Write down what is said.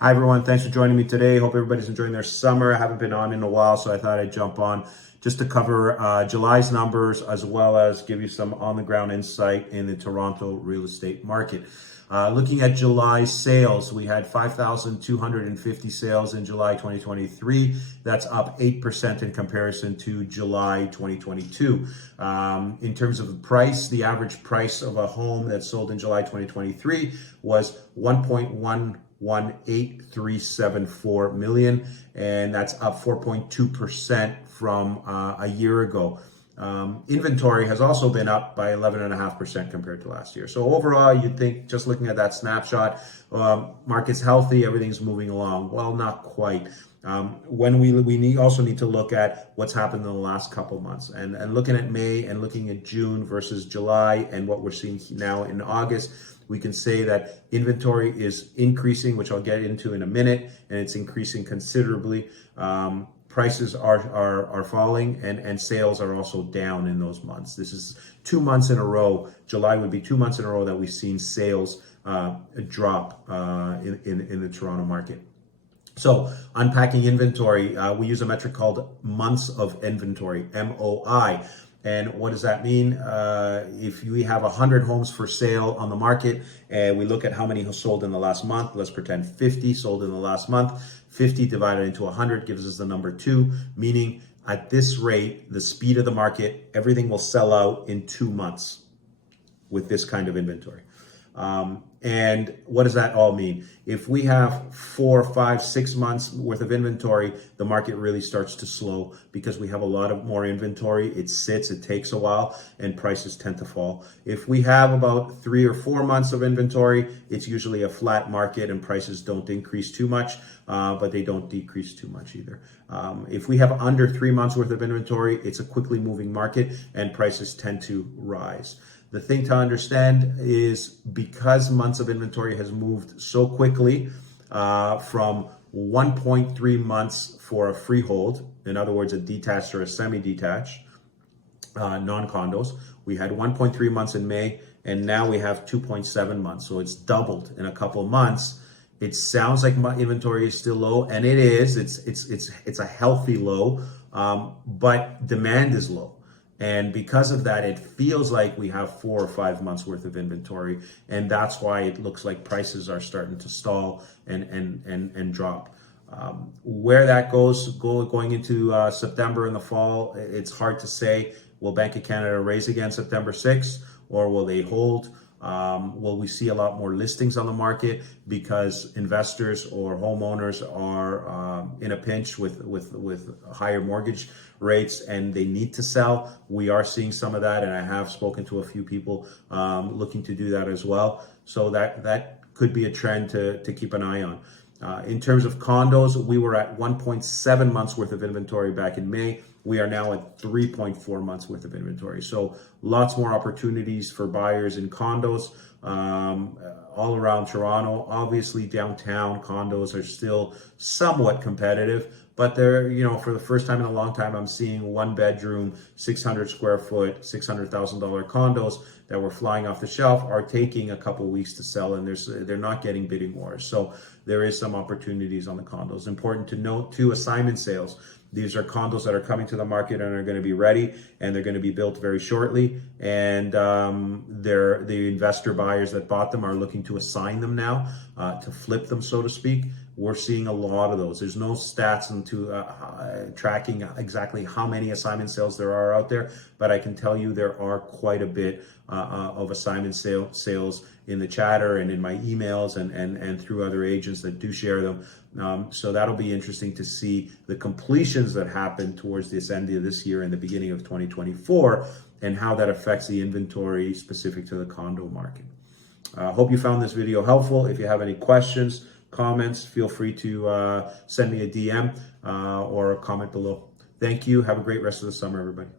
Hi everyone, thanks for joining me today. Hope everybody's enjoying their summer. I haven't been on in a while, so I thought I'd jump on just to cover July's numbers as well as give you some on-the-ground insight in the Toronto real estate market. Looking at July sales, we had 5,250 sales in July 2023. That's up 8% in comparison to July 2022. In terms of the price, the average price of a home that sold in July 2023 was 1.8374 million, and that's up 4.2% from a year ago. Inventory has also been up by 11.5% compared to last year. So overall, you'd think, just looking at that snapshot, market's healthy, everything's moving along. Well, not quite. When we also need to look at what's happened in the last couple months, and looking at May and looking at June versus July and what we're seeing now in August, we can say that inventory is increasing, which I'll get into in a minute, and it's increasing considerably. Prices are falling, and sales are also down in those months. This is 2 months in a row. July would be 2 months in a row that we've seen sales drop in the Toronto market. So unpacking inventory, we use a metric called months of inventory, MOI. And what does that mean? If we have 100 homes for sale on the market and we look at how many sold in the last month, let's pretend 50 sold in the last month. 50 divided into 100 gives us the number 2, meaning at this rate, the speed of the market, everything will sell out in 2 months with this kind of inventory. And what does that all mean? If we have 4, 5, 6 months worth of inventory, the market really starts to slow because we have a lot of more inventory. It sits, it takes a while, and prices tend to fall. If we have about 3 or 4 months of inventory, it's usually a flat market and prices don't increase too much, but they don't decrease too much either. If we have under 3 months worth of inventory, it's a quickly moving market and prices tend to rise. The thing to understand is because months of inventory has moved so quickly from 1.3 months for a freehold, in other words, a detached or a semi-detached, non-condos. We had 1.3 months in May, and now we have 2.7 months. So it's doubled in a couple of months. It sounds like my inventory is still low, and it is. It's a healthy low, but demand is low. And because of that, it feels like we have 4 or 5 months worth of inventory. And that's why it looks like prices are starting to stall and drop. Where that goes going into September in the fall, it's hard to say. Will Bank of Canada raise again September 6th, or will they hold? Will we see a lot more listings on the market because investors or homeowners are in a pinch with higher mortgage rates and they need to sell? We are seeing some of that, and I have spoken to a few people looking to do that as well. So that could be a trend to keep an eye on. In terms of condos, we were at 1.7 months worth of inventory back in May. We are now at 3.4 months worth of inventory. So lots more opportunities for buyers in condos all around Toronto. Obviously, downtown condos are still somewhat competitive, but they're, for the first time in a long time, I'm seeing 1-bedroom, 600 square foot, $600,000 condos that were flying off the shelf are taking a couple weeks to sell, and they're not getting bidding wars. So there is some opportunities on the condos. Important to note too, assignment sales. These are condos that are coming to the market and are going to be ready, and they're going to be built very shortly. And the investor buyers that bought them are looking to assign them now, to flip them, so to speak. We're seeing a lot of those. There's no stats into tracking exactly how many assignment sales there are out there, but I can tell you there are quite a bit of assignment sales in the chatter and in my emails and through other agents that do share them. So that'll be interesting to see the completions that happen towards this end of this year and the beginning of 2024 and how that affects the inventory specific to the condo market. Hope you found this video helpful. If you have any questions, comments, feel free to send me a DM or a comment below. Thank you. Have a great rest of the summer, everybody.